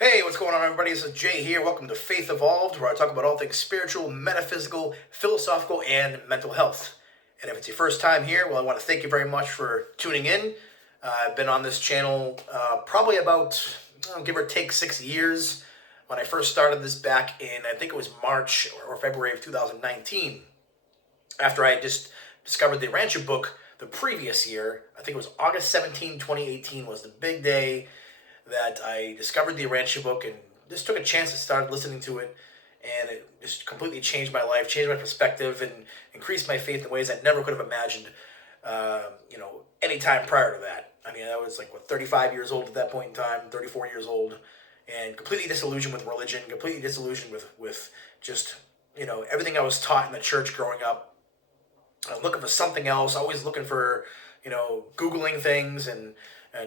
Hey, what's going on, everybody? This is Jay here. Welcome to Faith Evolved, where I talk about all things spiritual, metaphysical, philosophical, and mental health. And if it's your first time here, well, I want to thank you very much for tuning in. I've been on this channel probably about, give or take, 6 years. When I first started this back in, I think it was March or February of 2019, after I just discovered the Rancher book the previous year. I think it was August 17, 2018 was the big day that I discovered the Rancher book and just took a chance to start listening to it, and it just completely changed my life, changed my perspective, and increased my faith in ways I never could have imagined, any time prior to that. I mean, I was like, 35 years old at that point in time, 34 years old, and completely disillusioned with religion, completely disillusioned with just, everything I was taught in the church growing up. I'm looking for something else, always looking for, Googling things and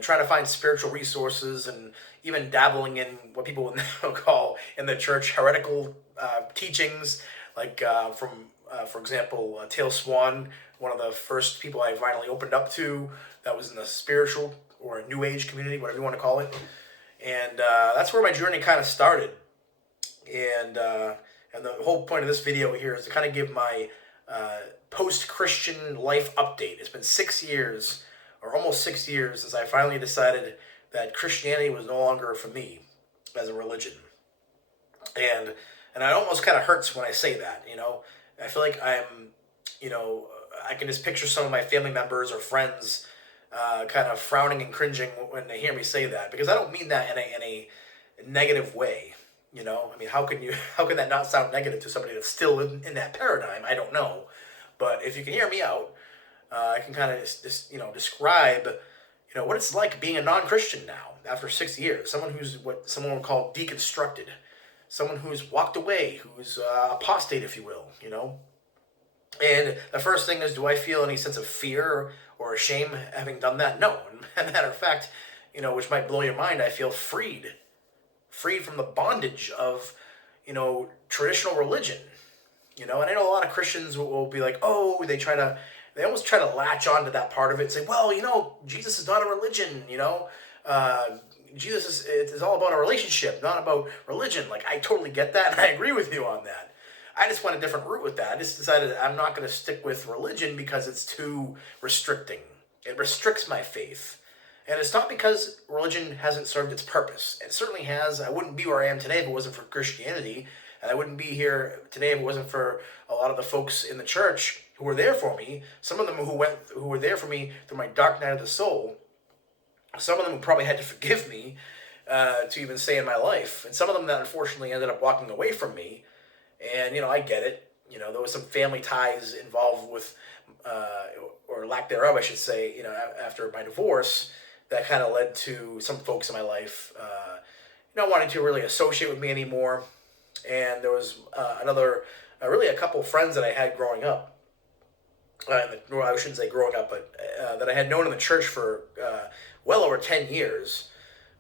trying to find spiritual resources, and even dabbling in what people would now call in the church heretical teachings, like for example, Tail Swan, one of the first people I finally opened up to that was in the spiritual or New Age community, whatever you want to call it. And that's where my journey kind of started. And the whole point of this video here is to kind of give my post-Christian life update. It's been 6 years, or almost 6 years, since I finally decided that Christianity was no longer for me as a religion. And it almost kind of hurts when I say that, I feel like I can just picture some of my family members or friends kind of frowning and cringing when they hear me say that, because I don't mean that in a negative way. I mean, how can that not sound negative to somebody that's still in that paradigm? I don't know. But if you can hear me out, I can kind of just describe, what it's like being a non-Christian now after 6 years. Someone who's what someone would call deconstructed. Someone who's walked away, who's apostate, if you will, And the first thing is, do I feel any sense of fear or shame having done that? No. As a matter of fact, which might blow your mind, I feel freed from the bondage of, traditional religion. And I know a lot of Christians will be like, oh, they almost try to latch on to that part of it and say, well, Jesus is not a religion, Jesus is all about a relationship, not about religion. Like, I totally get that, and I agree with you on that. I just went a different route with that. I just decided I'm not going to stick with religion because it's too restricting. It restricts my faith. And it's not because religion hasn't served its purpose. It certainly has. I wouldn't be where I am today if it wasn't for Christianity. And I wouldn't be here today if it wasn't for a lot of the folks in the church who were there for me. Some of them who were there for me through my dark night of the soul. Some of them who probably had to forgive me to even stay in my life. And some of them that unfortunately ended up walking away from me. And, I get it. There was some family ties involved with, or lack thereof, I should say, after my divorce, that kind of led to some folks in my life, not wanting to really associate with me anymore. And there was really a couple of friends that I had growing up. Well, I shouldn't say growing up, but that I had known in the church for well over 10 years.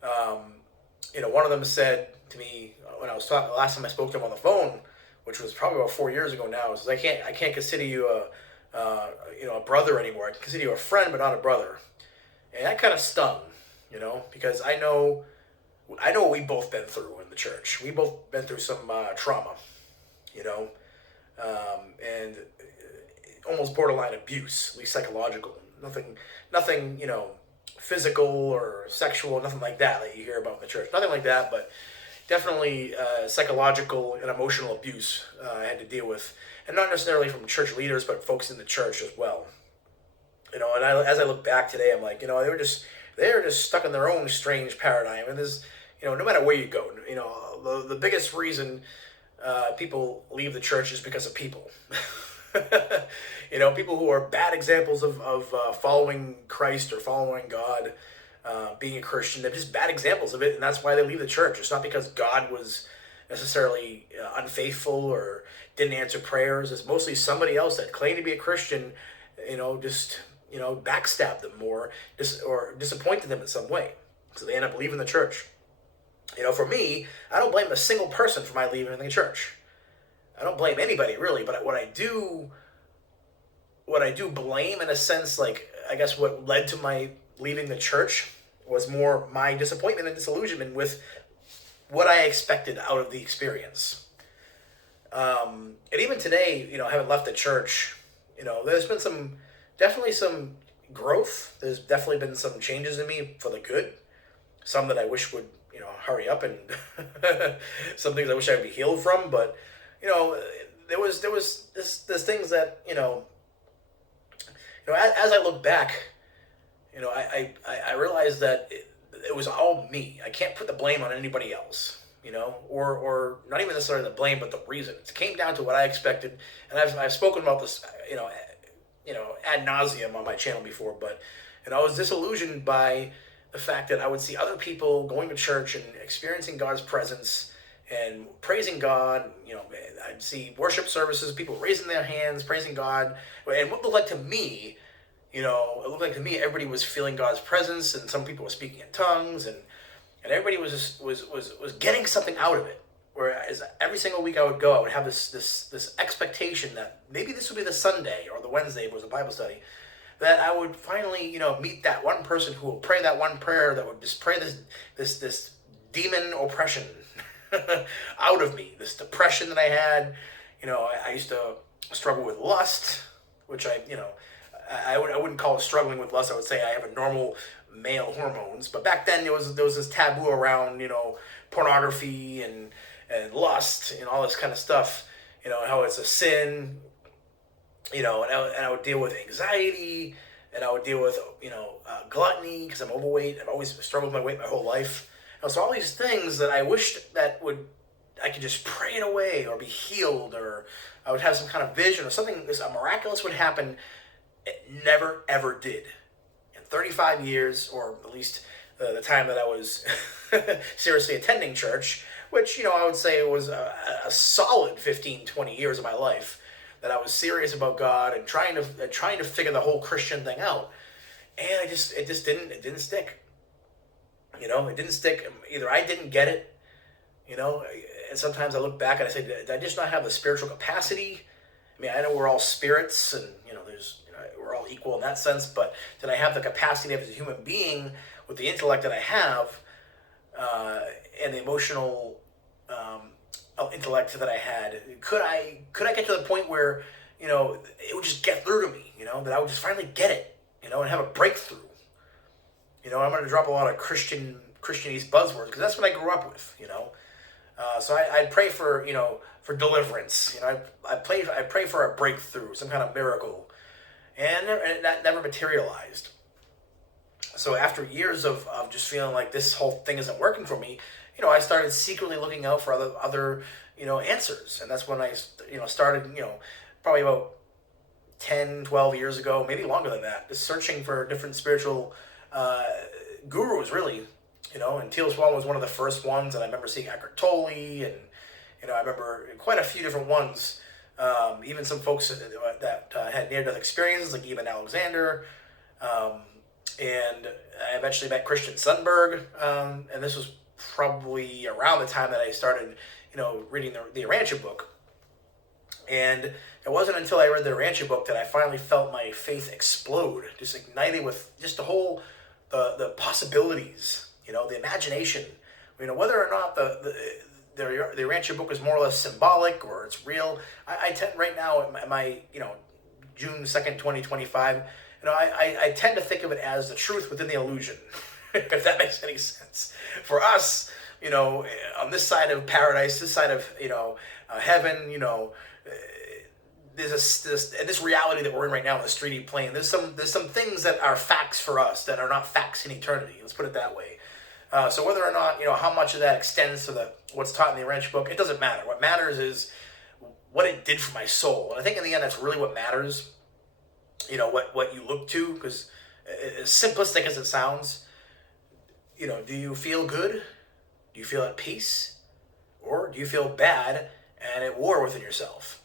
One of them said to me when I was talking, the last time I spoke to him on the phone, which was probably about 4 years ago now, says, I can't consider you a brother anymore. I can consider you a friend, but not a brother. And that kind of stung, because I know what we've both been through in the church. We've both been through some trauma, and almost borderline abuse, at least psychological. Nothing, physical or sexual, nothing like that you hear about in the church. Nothing like that, but definitely psychological and emotional abuse I had to deal with, and not necessarily from church leaders, but folks in the church as well. And as I look back today, I'm like, they were just stuck in their own strange paradigm. And there's, no matter where you go, the biggest reason people leave the church is because of people. People who are bad examples of following Christ or following God, being a Christian. They're just bad examples of it, and that's why they leave the church. It's not because God was necessarily unfaithful or didn't answer prayers. It's mostly somebody else that claimed to be a Christian, backstabbed them or disappointed them in some way. So they end up leaving the church. For me, I don't blame a single person for my leaving the church. I don't blame anybody, really, but what I do blame, in a sense, like, I guess what led to my leaving the church was more my disappointment and disillusionment with what I expected out of the experience. And even today, having left the church, there's been definitely some growth. There's definitely been some changes in me for the good. Some that I wish would, hurry up, and some things I wish I would be healed from. But, there was this things that, as I look back, I realized that it was all me. I can't put the blame on anybody else, or not even necessarily the blame, but the reason. It came down to what I expected, and I've spoken about this, ad nauseum on my channel before. But I was disillusioned by the fact that I would see other people going to church and experiencing God's presence and praising God. I'd see worship services, people raising their hands, praising God, and what looked like to me. It looked like to me everybody was feeling God's presence, and some people were speaking in tongues, and everybody was getting something out of it. Whereas every single week I would go, I would have this expectation that maybe this would be the Sunday or the Wednesday, if it was a Bible study, that I would finally, meet that one person who will pray that one prayer that would just pray this demon oppression out of me, this depression that I had. I used to struggle with lust, which I wouldn't call it struggling with lust. I would say I have a normal male hormones. But back then there was this taboo around, pornography and lust and all this kind of stuff. How it's a sin. And I would deal with anxiety, and I would deal with gluttony because I'm overweight. I've always struggled with my weight my whole life. So all these things that I wished that I could just pray it away or be healed, or I would have some kind of vision or something, a miraculous would happen. It never, ever did. In 35 years, or at least the time that I was seriously attending church, which, I would say was a solid 15, 20 years of my life, that I was serious about God and trying to figure the whole Christian thing out. And it didn't stick. It didn't stick. Either I didn't get it, and sometimes I look back and I say, did I just not have the spiritual capacity? I mean, I know we're all spirits, and we're all equal in that sense, but did I have the capacity as a human being with the intellect that I have, and the emotional intellect that I had? Could I get to the point where it would just get through to me, that I would just finally get it, and have a breakthrough? I'm going to drop a lot of Christianese buzzwords because that's what I grew up with, So I'd pray for deliverance, I pray for a breakthrough, some kind of miracle, and that never materialized. So after years of just feeling like this whole thing isn't working for me, I started secretly looking out for other answers, and that's when I started probably about 10, 12 years ago, maybe longer than that, just searching for different spiritual gurus, really. And Teal Swan was one of the first ones, and I remember seeing Eckhart Tolle, and I remember quite a few different ones, even some folks that had near-death experiences, like Eben Alexander, and I eventually met Christian Sundberg, and this was probably around the time that I started, reading the Arantia book. And it wasn't until I read the Arantia book that I finally felt my faith explode, just igniting with just the possibilities, the imagination. Whether or not the Arantia book is more or less symbolic or it's real, I tend right now at my June 2nd, 2025, I tend to think of it as the truth within the illusion, if that makes any sense. For us, on this side of paradise, this side of, heaven, there's this reality that we're in right now in this 3D plane. There's some things that are facts for us that are not facts in eternity. Let's put it that way. So whether or not, how much of that extends to what's taught in the Arantia book, it doesn't matter. What matters is what it did for my soul. And I think in the end, that's really what matters. What you look to, because as simplistic as it sounds, do you feel good? Do you feel at peace? Or do you feel bad and at war within yourself?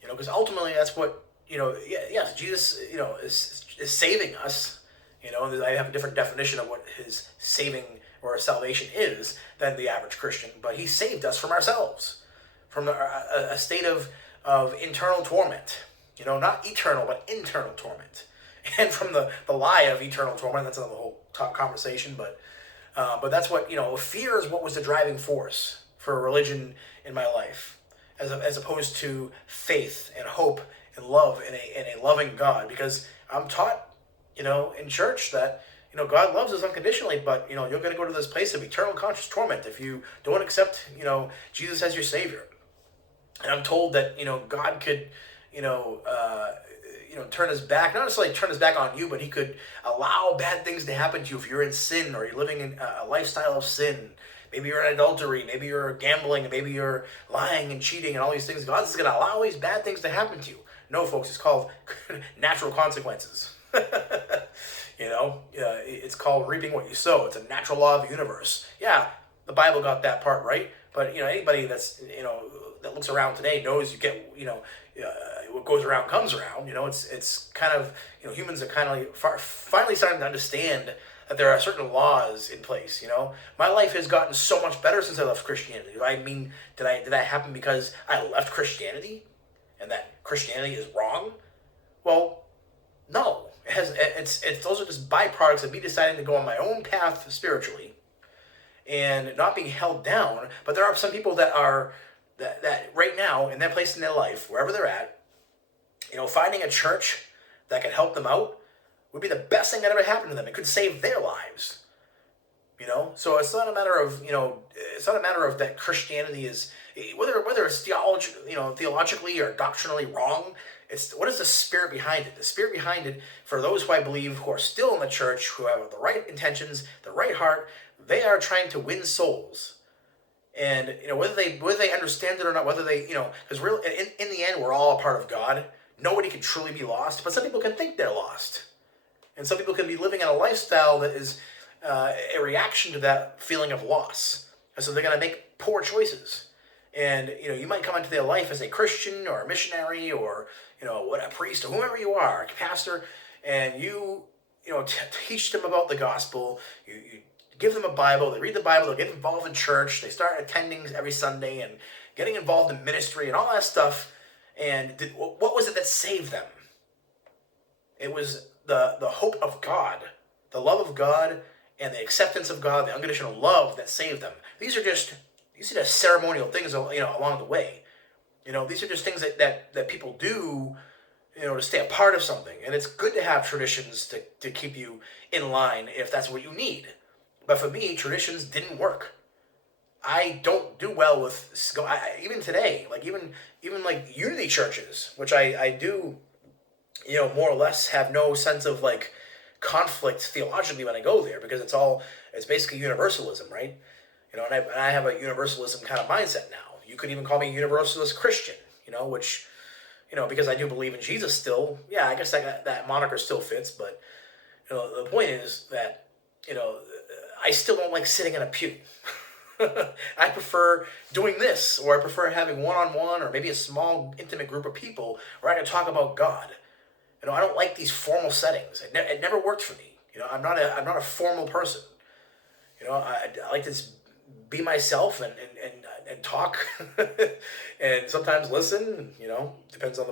Because ultimately that's what, yes, Jesus, is saving us. I have a different definition of what his saving or salvation is than the average Christian, but he saved us from ourselves, from a state of internal torment. Not eternal, but internal torment. And from the lie of eternal torment, that's another whole conversation, but But that's what, fear is what was the driving force for religion in my life, as opposed to faith and hope and love in a loving God. Because I'm taught, in church that, God loves us unconditionally, but, you're going to go to this place of eternal conscious torment if you don't accept, Jesus as your Savior. And I'm told that, God could, you know, uh, turn his back, not necessarily turn his back on you, but he could allow bad things to happen to you if you're in sin or you're living in a lifestyle of sin. Maybe you're in adultery, maybe you're gambling, maybe you're lying and cheating and all these things. God's going to allow these bad things to happen to you. No, folks, it's called natural consequences. It's called reaping what you sow. It's a natural law of the universe. Yeah, the Bible got that part right, but anybody that's that looks around today knows you get what goes around comes around. It's kind of humans are kind of like finally starting to understand that there are certain laws in place. My life has gotten so much better since I left Christianity. I mean, did that happen because I left Christianity and that Christianity is wrong? Well, no. It's those are just byproducts of me deciding to go on my own path spiritually and not being held down. But there are some people that are that right now in that place in their life, wherever they're at, finding a church that can help them out would be the best thing that ever happened to them. It could save their lives. So it's not a matter of it's not a matter of that Christianity is whether it's theologically or doctrinally wrong. It's what is the spirit behind it? The spirit behind it, for those who I believe who are still in the church, who have the right intentions, the right heart, they are trying to win souls. And whether they understand it or not, whether they because real in the end we're all a part of God. Nobody can truly be lost, but some people can think they're lost, and some people can be living in a lifestyle that is a reaction to that feeling of loss, and so they're going to make poor choices. And you might come into their life as a Christian or a missionary or what, a priest or whoever you are, a pastor, and you teach them about the gospel. You give them a Bible. They read the Bible. They get involved in church. They start attending every Sunday and getting involved in ministry and all that stuff. And what was it that saved them? It was the hope of God, the love of God, and the acceptance of God, the unconditional love that saved them. These are just ceremonial things, along the way. These are just things that people do, to stay a part of something. And it's good to have traditions to keep you in line if that's what you need. But for me, traditions didn't work. I don't do well with even today, like even like unity churches, which I do, more or less have no sense of like conflict theologically when I go there, because it's basically universalism, right? And I have a universalism kind of mindset now. You could even call me a universalist Christian, which, because I do believe in Jesus still. Yeah, I guess that moniker still fits. But, the point is that, I still don't like sitting in a pew. I prefer doing this, or I prefer having one-on-one or maybe a small, intimate group of people where I can talk about God. I don't like these formal settings. It never worked for me. I'm not a formal person. I like to be myself and talk and sometimes listen. Depends on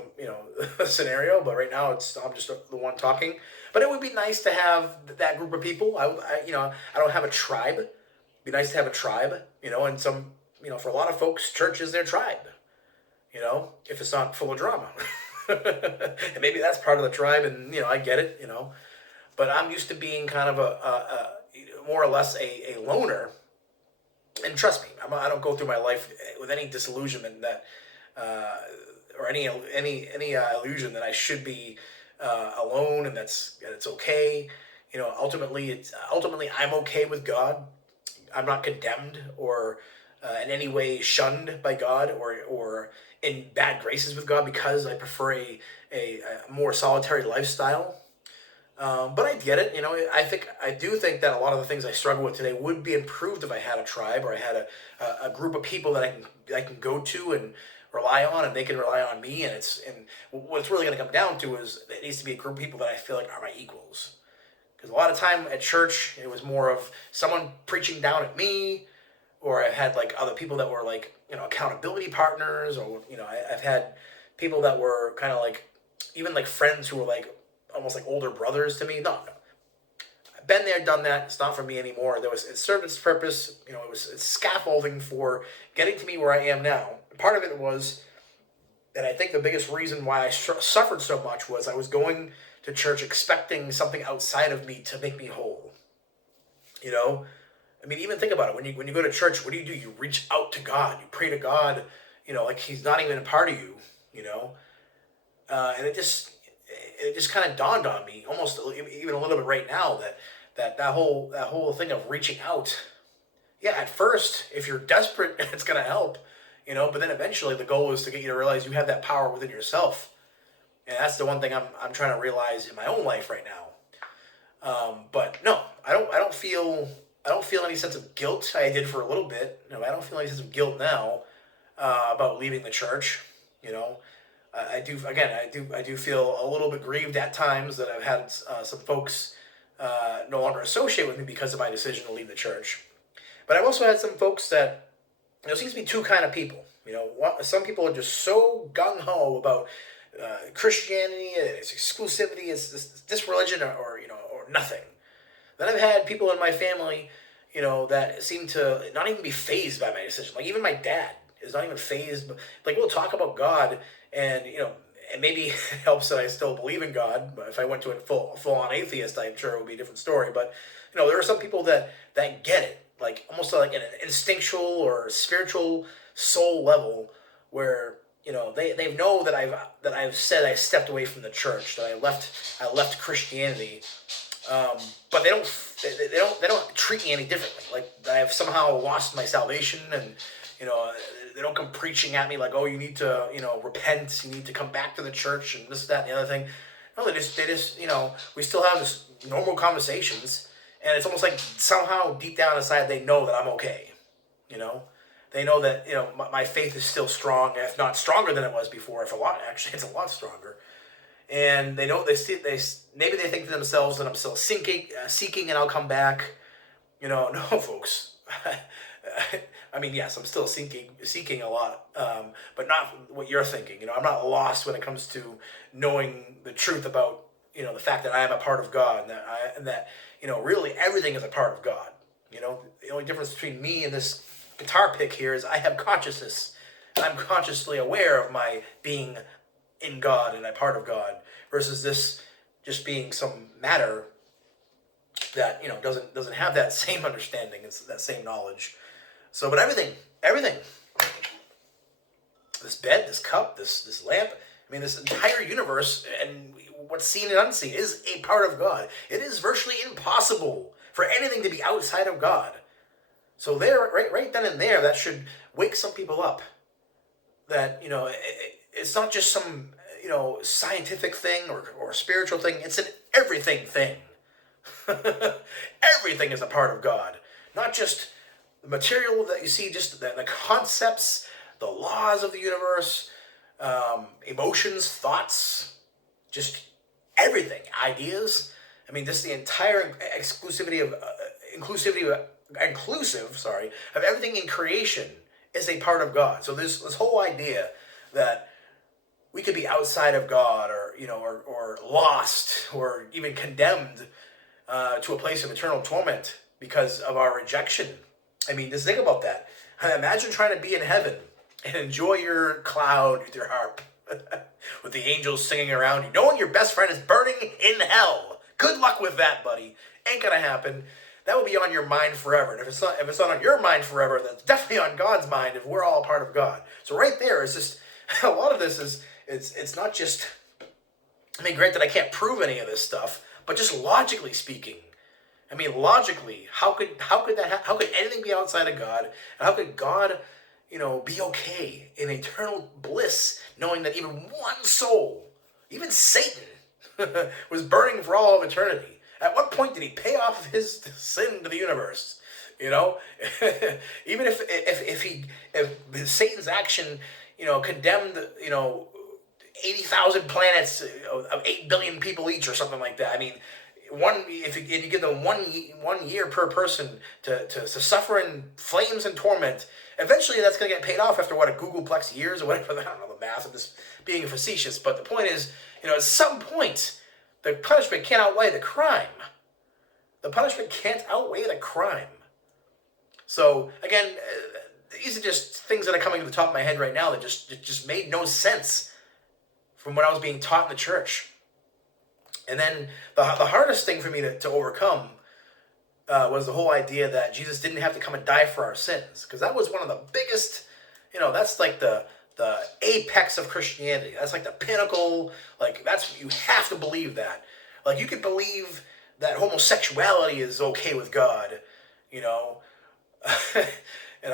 the scenario. But right now I'm just the one talking. But it would be nice to have that group of people. I don't have a tribe. It'd be nice to have a tribe. And some for a lot of folks, church is their tribe. If it's not full of drama. And maybe that's part of the tribe, and I get it, but I'm used to being kind of a more or less a loner. And trust me, I don't go through my life with any disillusionment that or any illusion that I should be alone and it's okay. Ultimately I'm okay with God. I'm not condemned or in any way shunned by God or in bad graces with God because I prefer a more solitary lifestyle. But I get it. I do think that a lot of the things I struggle with today would be improved if I had a tribe or I had a group of people that I can go to and rely on, and they can rely on me. And what it's really going to come down to is it needs to be a group of people that I feel like are my equals. Because a lot of time at church, it was more of someone preaching down at me, or I had like other people that were like accountability partners, or I've had people that were kind of like even like friends who were like almost like older brothers to me. No. been there, done that. It's not for me anymore. It served its purpose. It's scaffolding for getting to me where I am now. Part of it was, and I think the biggest reason why I suffered so much was I was going to church expecting something outside of me to make me whole. I mean, even think about it. When you go to church, what do? You reach out to God. You pray to God. Like He's not even a part of you. And it just kind of dawned on me, almost even a little bit right now, that whole thing of reaching out. Yeah, at first, if you're desperate, it's gonna help. But then eventually, the goal is to get you to realize you have that power within yourself, and that's the one thing I'm trying to realize in my own life right now. But no, I don't feel any sense of guilt. I did for a little bit. No, I don't feel any sense of guilt now about leaving the church. I do feel a little bit grieved at times that I've had some folks no longer associate with me because of my decision to leave the church. But I've also had some folks that, there seems to be two kind of people. Some people are just so gung ho about Christianity, its exclusivity, it's this religion, or nothing. Then I've had people in my family, that seem to not even be fazed by my decision. Like even my dad is not even fazed. Like we'll talk about God, and and maybe it helps that I still believe in God. But if I went to a full on atheist, I'm sure it would be a different story. But there are some people that get it, like almost like an instinctual or spiritual soul level, where they know that I've said I stepped away from the church, that I left Christianity. But they don't treat me any differently. Like I've somehow lost my salvation, and they don't come preaching at me like, oh, you need to repent, you need to come back to the church, and this, that, and the other thing. No, they just we still have this normal conversations, and it's almost like somehow deep down inside they know that I'm okay. They know that my faith is still strong, if not stronger than it was before. Actually, it's a lot stronger. And they know maybe they think to themselves that I'm still seeking, and I'll come back. No, folks. I mean, yes, I'm still seeking a lot, but not what you're thinking. I'm not lost when it comes to knowing the truth about the fact that I am a part of God, and that really everything is a part of God. The only difference between me and this guitar pick here is I have consciousness. I'm consciously aware of my being in God and a part of God, versus this just being some matter that doesn't have that same understanding, it's that same knowledge. So, but everything, this bed, this cup, this lamp, I mean, this entire universe and what's seen and unseen is a part of God. It is virtually impossible for anything to be outside of God. So there, right then and there, that should wake some people up. That it's not just some scientific thing or spiritual thing. It's an everything thing. Everything is a part of God, not just the material that you see, just the concepts, the laws of the universe, emotions, thoughts, just everything, ideas. I mean, just the entire inclusive of everything in creation is a part of God. So this whole idea that we could be outside of God, or lost, or even condemned to a place of eternal torment because of our rejection. I mean, just think about that. Imagine trying to be in heaven and enjoy your cloud with your harp, with the angels singing around you, knowing your best friend is burning in hell. Good luck with that, buddy. Ain't gonna happen. That will be on your mind forever. And if it's not on your mind forever, then it's definitely on God's mind if we're all a part of God. So right there is just a lot of this is it's not just, I mean, great that I can't prove any of this stuff, but just logically speaking, I mean, logically, how could anything be outside of God? And how could God, be okay in eternal bliss, knowing that even one soul, even Satan, was burning for all of eternity? At what point did he pay off his sin to the universe? Even if Satan's action, condemned, 80,000 planets of 8 billion people each or something like that. I mean, if you give them 1 year per person to suffer in flames and torment, eventually that's going to get paid off after a Googleplex years or whatever. I don't know the math of this being facetious, but the point is, at some point, the punishment can't outweigh the crime. the punishment can't outweigh the crime. So again, these are just things that are coming to the top of my head right now that just made no sense from what I was being taught in the church. And then the hardest thing for me to overcome was the whole idea that Jesus didn't have to come and die for our sins, because that was one of the biggest, that's like the apex of Christianity. That's like the pinnacle. Like, that's, you have to believe that. Like, you could believe that homosexuality is okay with God, and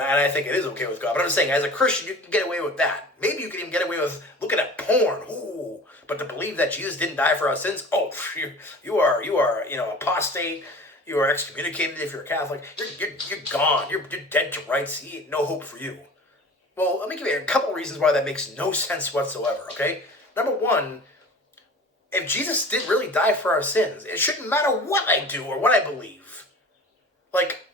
I think it is okay with God. But I'm saying, as a Christian, you can get away with that. Maybe you can even get away with looking at porn. Ooh. But to believe that Jesus didn't die for our sins, oh, you are apostate. You are excommunicated if you're a Catholic. You're gone. You're dead to rights. No hope for you. Well, let me give you a couple reasons why that makes no sense whatsoever, okay? Number one, if Jesus did really die for our sins, it shouldn't matter what I do or what I believe. Like,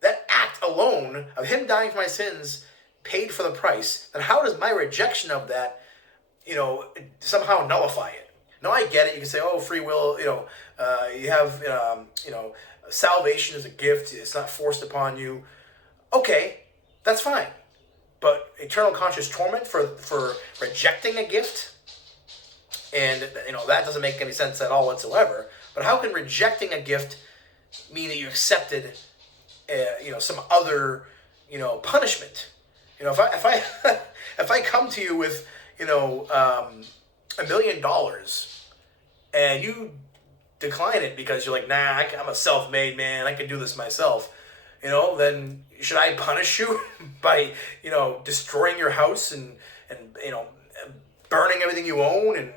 that act alone of him dying for my sins paid for the price, then how does my rejection of that, somehow nullify it? No, I get it. You can say, oh, free will, you have, salvation is a gift. It's not forced upon you. Okay, that's fine. But eternal conscious torment for rejecting a gift, and, that doesn't make any sense at all whatsoever. But how can rejecting a gift mean that you accepted, some other, punishment? If I if I come to you with, $1 million, and you decline it because you're like, nah, I'm a self-made man, I can do this myself, then should I punish you by, destroying your house and burning everything you own and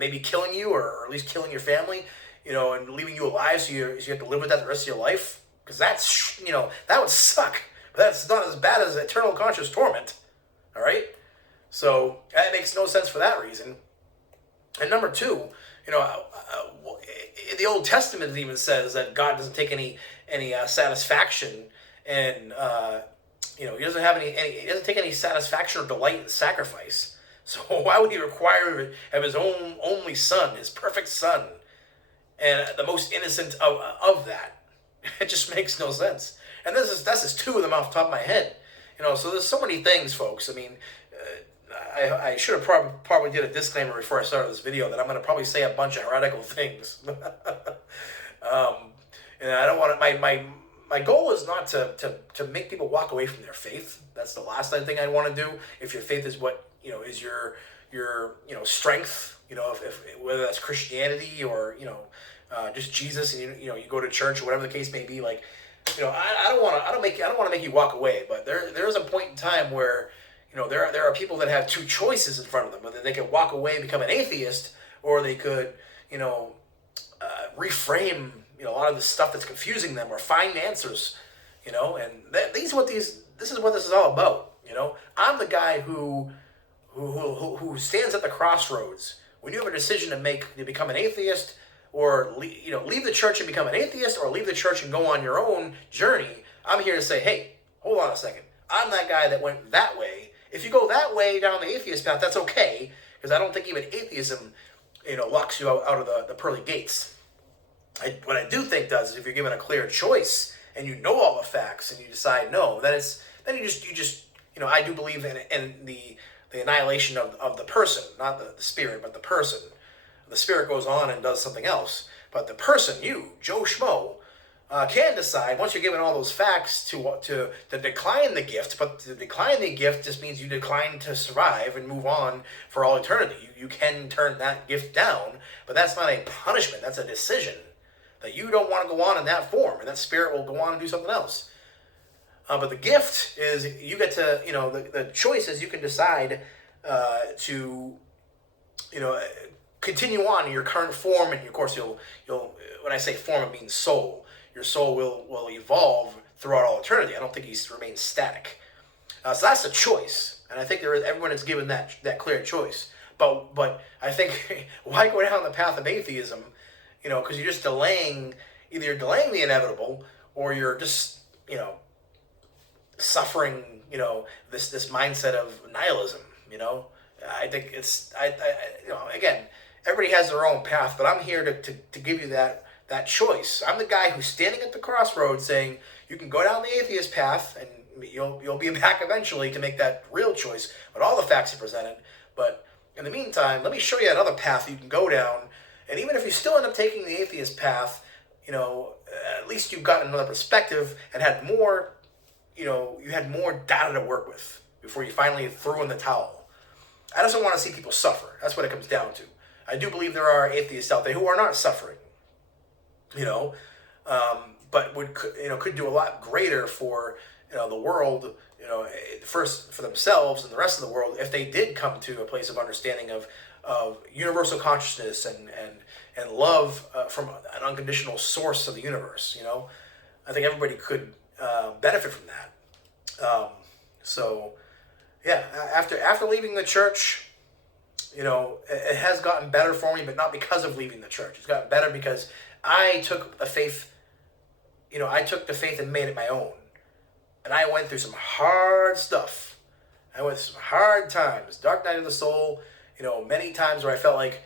maybe killing you, or at least killing your family, and leaving you alive so you have to live with that the rest of your life? Because that's, that would suck. But that's not as bad as eternal conscious torment. All right? So that makes no sense for that reason. And number two, the Old Testament even says that God doesn't take any satisfaction, and he doesn't have he doesn't take any satisfaction or delight in sacrifice. So why would he require of his own only son, his perfect son, and the most innocent of that? It just makes no sense. And that's just two of them off the top of my head. So there's so many things, folks. I mean, I should have probably did a disclaimer before I started this video that I'm going to probably say a bunch of heretical things. And I don't want to, my goal is not to make people walk away from their faith. That's the last thing I want to do. If your faith is what, is your strength, if whether that's Christianity or, just Jesus, and you go to church or whatever the case may be, like, I don't want to make you walk away, but there is a point in time where, there are people that have two choices in front of them. Whether they could walk away and become an atheist, or they could, reframe, a lot of the stuff that's confusing them, or find answers, and this is what this is all about. I'm the guy who stands at the crossroads when you have a decision to make to become an atheist, or leave the church and become an atheist, or leave the church and go on your own journey. I'm here to say, hey, hold on a second. I'm that guy that went that way. If you go that way down the atheist path, that's okay, because I don't think even atheism, locks you out of the pearly gates. What I do think does is, if you're given a clear choice and you know all the facts and you decide no, then you just I do believe in the annihilation of the person, not the spirit, but the person. The spirit goes on and does something else, but the person, you, Joe Schmo, can decide, once you're given all those facts, to decline the gift. But to decline the gift just means you decline to survive and move on for all eternity. You can turn that gift down, but that's not a punishment. That's a decision that you don't want to go on in that form, and that spirit will go on and do something else. But the gift is, you get to, the choice is, you can decide to, continue on in your current form, and of course you'll when I say form, it means soul. Your soul will evolve throughout all eternity. I don't think he remains static. So that's a choice, and I think everyone is given that clear choice. But I think why go down the path of atheism? Because you're just delaying. Either you're delaying the inevitable, or you're just suffering. This mindset of nihilism. I think it's again, everybody has their own path, but I'm here to give you that that choice. I'm the guy who's standing at the crossroads saying, you can go down the atheist path and you'll be back eventually to make that real choice with all the facts you presented. But in the meantime, let me show you another path you can go down. And even if you still end up taking the atheist path, at least you've gotten another perspective and had more, you had more data to work with before you finally threw in the towel. I just don't want to see people suffer. That's what it comes down to. I do believe there are atheists out there who are not suffering, but could do a lot greater for the world, first for themselves and the rest of the world if they did come to a place of understanding of universal consciousness and love from an unconditional source of the universe. I think everybody could benefit from that. So yeah, after leaving the church, it has gotten better for me, but not because of leaving the church. It's gotten better because I took the faith and made it my own. And I went through some hard stuff. I went through some hard times, dark night of the soul, many times where I felt like,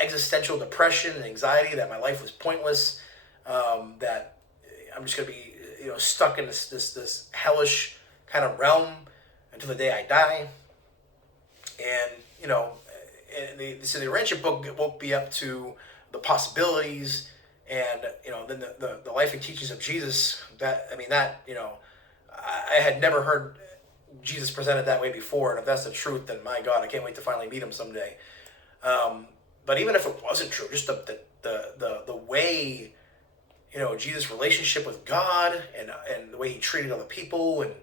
existential depression and anxiety, that my life was pointless, that I'm just going to be, stuck in this hellish kind of realm until the day I die. And, the Rancher book woke me up to the possibilities and, then the life and teachings of Jesus. I had never heard Jesus presented that way before. And if that's the truth, then my God, I can't wait to finally meet him someday. But even if it wasn't true, just the way, Jesus' relationship with God and the way he treated other people and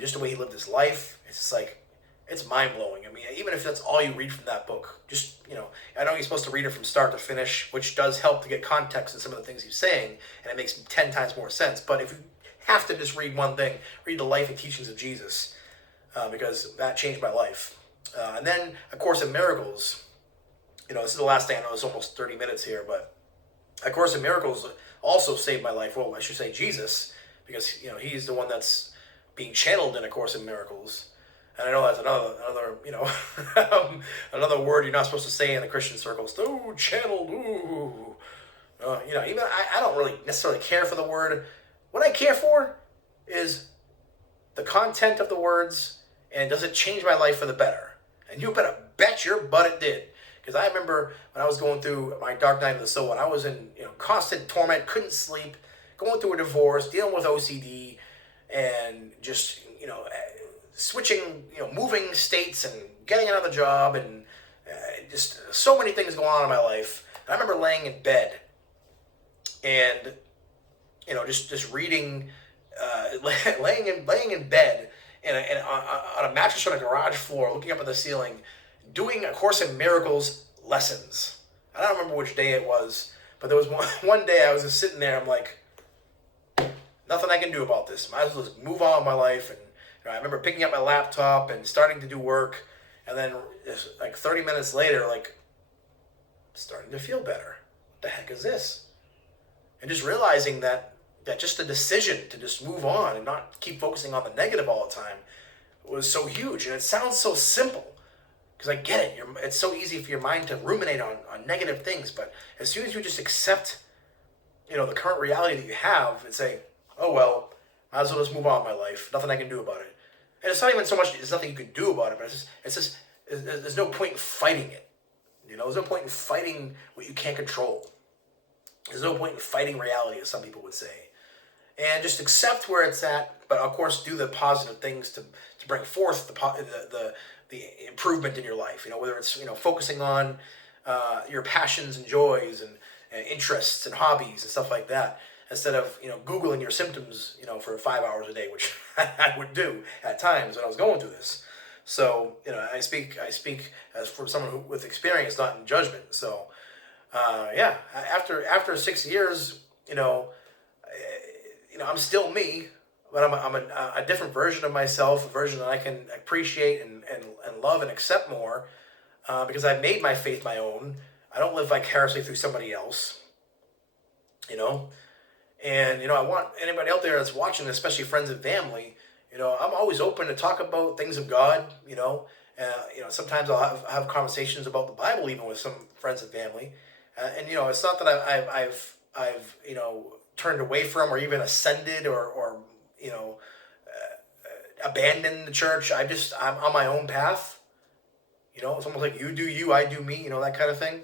just the way he lived his life, it's just like, it's mind-blowing. I mean, even if that's all you read from that book, just, I know you're supposed to read it from start to finish, which does help to get context in some of the things he's saying, and it makes 10 times more sense. But if you have to just read one thing, read the life and teachings of Jesus, because that changed my life. And then A Course in Miracles, this is the last thing. I know it's almost 30 minutes here, but A Course in Miracles also saved my life. Well, I should say Jesus, because, he's the one that's being channeled in A Course in Miracles. And I know that's another another word you're not supposed to say in the Christian circles. Ooh, channeled, ooh. Even I don't really necessarily care for the word. What I care for is the content of the words, and does it change my life for the better? And you better bet your butt it did. Because I remember when I was going through my dark night of the soul, when I was in constant torment, couldn't sleep, going through a divorce, dealing with OCD, and just, switching, moving states and getting another job and just so many things going on in my life. And I remember laying in bed and, just reading, laying in bed and on a mattress on a garage floor, looking up at the ceiling, doing A Course in Miracles lessons. I don't remember which day it was, but there was one day I was just sitting there. I'm like, nothing I can do about this. Might as well just move on with my life. And I remember picking up my laptop and starting to do work, and then like 30 minutes later, like, starting to feel better. What the heck is this? And just realizing that just the decision to just move on and not keep focusing on the negative all the time was so huge. And it sounds so simple, because I get it. It's so easy for your mind to ruminate on negative things. But as soon as you just accept, the current reality that you have and say, oh, well, might as well just move on with my life. Nothing I can do about it. And it's not even so much, there's nothing you can do about it, but it's just there's no point in fighting it. There's no point in fighting what you can't control. There's no point in fighting reality, as some people would say. And just accept where it's at, but of course do the positive things to bring forth the improvement in your life. Whether it's focusing on your passions and joys and interests and hobbies and stuff like that, instead of Googling your symptoms for 5 hours a day, which I would do at times when I was going through this. So I speak as from someone with experience, not in judgment. So after 6 years, I'm still me, but I'm a different version of myself, a version that I can appreciate and love and accept more, because I've made my faith my own. I don't live vicariously through somebody else, And, I want anybody out there that's watching, especially friends and family, I'm always open to talk about things of God, sometimes I'll have conversations about the Bible even with some friends and family. And it's not that I've turned away from or even ascended or you know abandoned the church. I'm on my own path. It's almost like you do you, I do me. That kind of thing.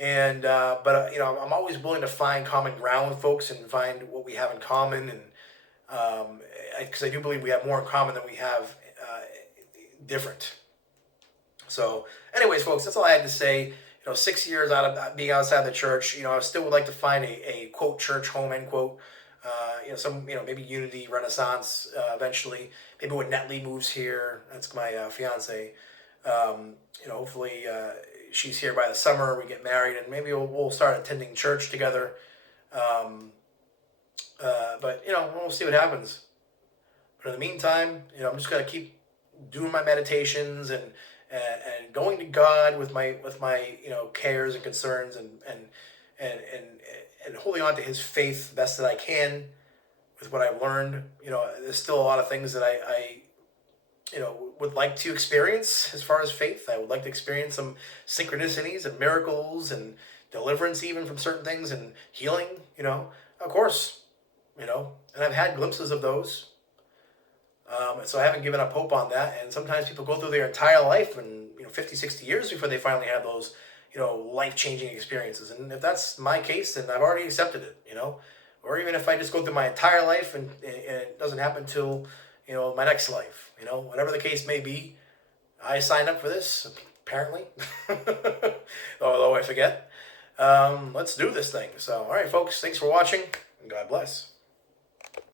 And but I'm always willing to find common ground with folks and find what we have in common, and because I do believe we have more in common than we have different. So, anyways, folks, that's all I had to say. 6 years out of being outside the church, I still would like to find a quote church home, end quote. Some maybe Unity Renaissance eventually. Maybe when Netley moves here, that's my fiance. Hopefully she's here by the summer. We get married, and maybe we'll start attending church together. But we'll see what happens. But in the meantime, I'm just gonna keep doing my meditations and going to God with my cares and concerns and and and holding on to His faith the best that I can with what I've learned. There's still a lot of things that I would like to experience as far as faith. I would like to experience some synchronicities and miracles and deliverance even from certain things and healing. Of course. And I've had glimpses of those. So I haven't given up hope on that. And sometimes people go through their entire life and 50, 60 years before they finally have those life-changing experiences. And if that's my case, then I've already accepted it. Or even if I just go through my entire life and it doesn't happen till my next life. Whatever the case may be, I signed up for this apparently. Although I forget. Let's do this thing. So all right, folks, thanks for watching and God bless.